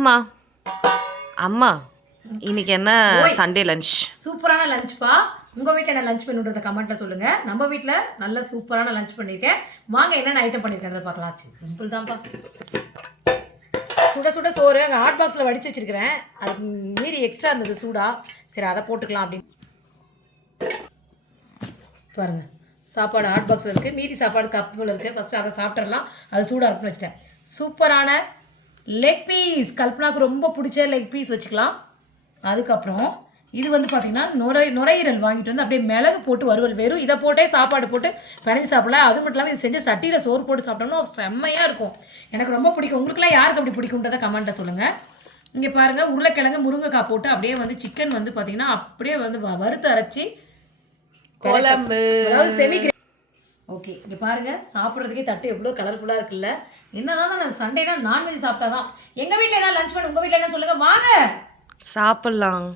அம்மா அம்மா இன்னைக்கு என்ன சண்டே லஞ்ச்? சூப்பரான லஞ்ச்ப்பா. உங்கள் வீட்டில் என்ன லஞ்ச் பண்ணுன்றதை கமெண்ட்டில் சொல்லுங்கள். நம்ம வீட்டில் நல்ல சூப்பரான லஞ்ச் பண்ணியிருக்கேன். வாங்க என்னென்ன ஐட்டம் பண்ணியிருக்கேன் பார்க்கலாம். சிம்பிள் தான்ப்பா. சுட சுட சோறு அங்கே ஹாட் பாக்ஸில் வடித்து வச்சுருக்கிறேன். அது மீறி எக்ஸ்ட்ரா இருந்தது சூடாக. சரி அதை போட்டுக்கலாம் அப்படின்னு பாருங்கள். சாப்பாடு ஹாட் பாக்ஸில் இருக்குது, மீதி சாப்பாடு கப்பில் இருக்குது. ஃபஸ்ட்டு அதை சாப்பிட்றலாம், அது சூடாக இருக்குன்னு வச்சுட்டேன். சூப்பரான லெக் பீஸ், கல்பனாவுக்கு ரொம்ப பிடிச்ச லெக் பீஸ் வச்சுக்கலாம். அதுக்கப்புறம் இது வந்து பார்த்திங்கன்னா நுரையீரல் வாங்கிட்டு வந்து அப்படியே மிளகு போட்டு வறுவல். வெறும் இதை போட்டே சாப்பாடு போட்டு பிணைஞ்சு சாப்பிடலாம். அது மட்டும் இல்லாமல் இது செஞ்சு சட்டியில் சோறு போட்டு சாப்பிட்டோம்னா செம்மையாக இருக்கும். எனக்கு ரொம்ப பிடிக்கும். உங்களுக்குலாம் யாருக்கு அப்படி பிடிக்கும்ன்றதை கமெண்ட்டில் சொல்லுங்கள். இங்கே பாருங்கள், உருளைக்கிழங்கு முருங்கைக்காய் போட்டு அப்படியே வந்து சிக்கன் வந்து பார்த்திங்கன்னா அப்படியே வந்து வறுத்து அரைச்சி குழம்பு, அதாவது செமி. ஓகே, இங்கே பாருங்கள், சாப்பிட்றதுக்கே தட்டு எவ்வளோ கலர்ஃபுல்லாக இருக்குல்ல. என்னதான் நான் சண்டேனா நான்வெஜ் சாப்பிட்டா தான். எங்கள் வீட்டில் என்ன லஞ்ச் பண்ண, உங்கள் வீட்டில் என்ன சொல்லுங்கள், வாங்க சாப்பிட்லாம்.